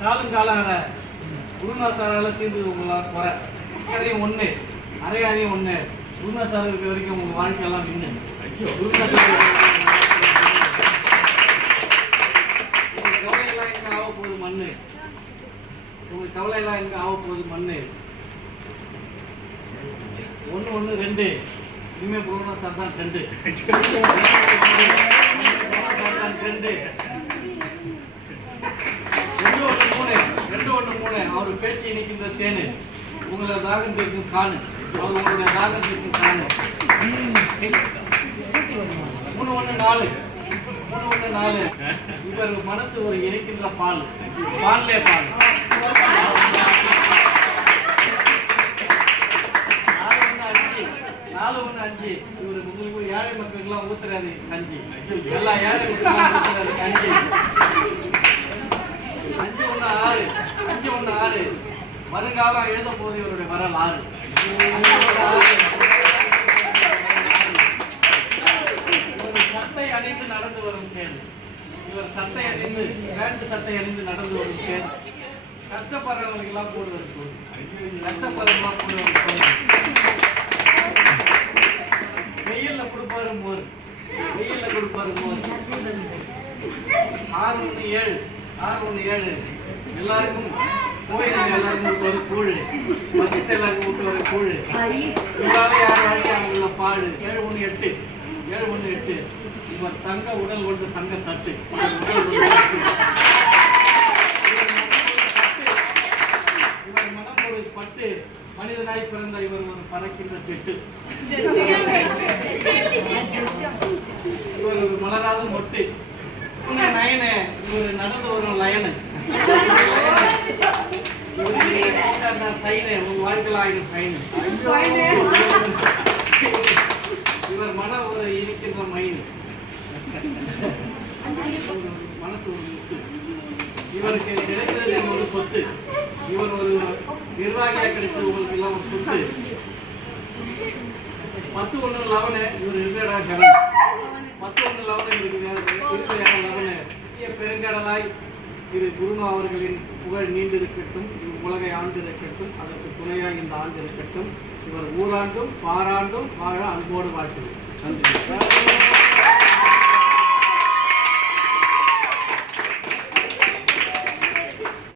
காலங்காலாக குருநாத் சாரால தீர்ந்தது உங்களால் குறை அதையும் ஒண்ணு அரையாதையும் ஒண்ணு. குருநாத் சார் இருக்க வரைக்கும் உங்க வாழ்க்கையெல்லாம் உங்க கவலையெல்லாம் எங்க ஆக போகுது மண்ணு? உங்க கவலையெல்லாம் எங்க ஆக போகுது மண்ணு? ஒண்ணு ஒண்ணு ரெண்டு. இனிமே குருநாத் சார் தான் ரெண்டு. ரெண்டு ஒண்ணு மூணு ரெண்டு ஒண்ணு மூணு அவர் பேச்சு இணைக்கின்ற தேனு. உங்களை தாகம் கேட்கும் காணு. அவர் உங்களுடைய தாகம் கேட்கும் காணு. மூணு ஒண்ணு நாலு. மூணு ஒண்ணு நாலு. இவர் மனசு ஒரு இணைக்கின்ற பால். பால்லே பால். நாலு ஒண்ணு அஞ்சு. நாலு ஒண்ணு அஞ்சு. இவர் உங்களுக்கு ஏழை மக்களுக்கெல்லாம் ஊத்துறாரு? கஞ்சி. எல்லா ஏழை மக்களுக்கெல்லாம் ஊத்துறாரு? கஞ்சி. அஞ்சு ஒண்ணு ஆறு. அஞ்சு ஒன்று ஆறு. வருங்காலம் எழுத போது இவருடைய வரல் ஆறு சட்டை அணிந்து நடந்து வரும் கேள் இவர் சட்டை அணிந்து பேண்ட் சட்டை அணிந்து நடந்து வரும் கேள் கஷ்டப்படுறவங்களுக்கு எல்லாம் கஷ்டப்படுறவங்களாம் போடுவதற்கு கஷ்டப்படுறவங்க கொடுப்பாரும் போது வெயில்ல கொடுப்பாரு மோர் வெயில்ல கொடுப்பாரு மோர் ஆறு ஒன்று ஏழு. ஆறு ஒண்ணு ஏழு எல்லாருக்கும் கோயிலுக்கு எல்லாருக்கும் ஒரு கூழ். மத்தியத்தை எல்லாருக்கும் விட்டு ஒரு கூழ். எல்லாரும் யார் வாழ்க்கையாங்கள பாடு ஏழு ஒண்ணு எட்டு. ஏழு ஒண்ணு எட்டு. இவர் தங்க உடல் கொண்டு தங்க தட்டு. இவர் உடல் மனம் ஒரு பட்டு. மனிதனாய் பிறந்த இவர் ஒரு பறக்கின்ற செட்டு. இவர் ஒரு மலராத மொட்டு. உன்னை நயனு. இவர் நடந்து லயனு இவர் மன ஒரு இனிக்கின்ற மனசு ஒரு முத்து. இவருக்கு கிடைத்தது ஒரு சொத்து. இவர் ஒரு நிர்வாகியாக கிடைச்சது உங்களுக்கு எல்லாம் ஒரு சொத்து. பத்து ஒண்ணு லவனு இவர் இருக்கிறடா கடன் பத்து ஒண்ணு லவனு இருக்கு இருக்கிற லவனு. பெருங்கடலாய் திரு குருமா அவர்களின் புகழ் நீண்டிருக்கட்டும் இவர் உலகை ஆண்டிருக்கட்டும் அதற்கு துணையாக இந்த ஆண்டு இருக்கட்டும் இவர் ஊராண்டும் பாராண்டும் வாழ அன்போடு வாழ்த்துகிறேன். நன்றி.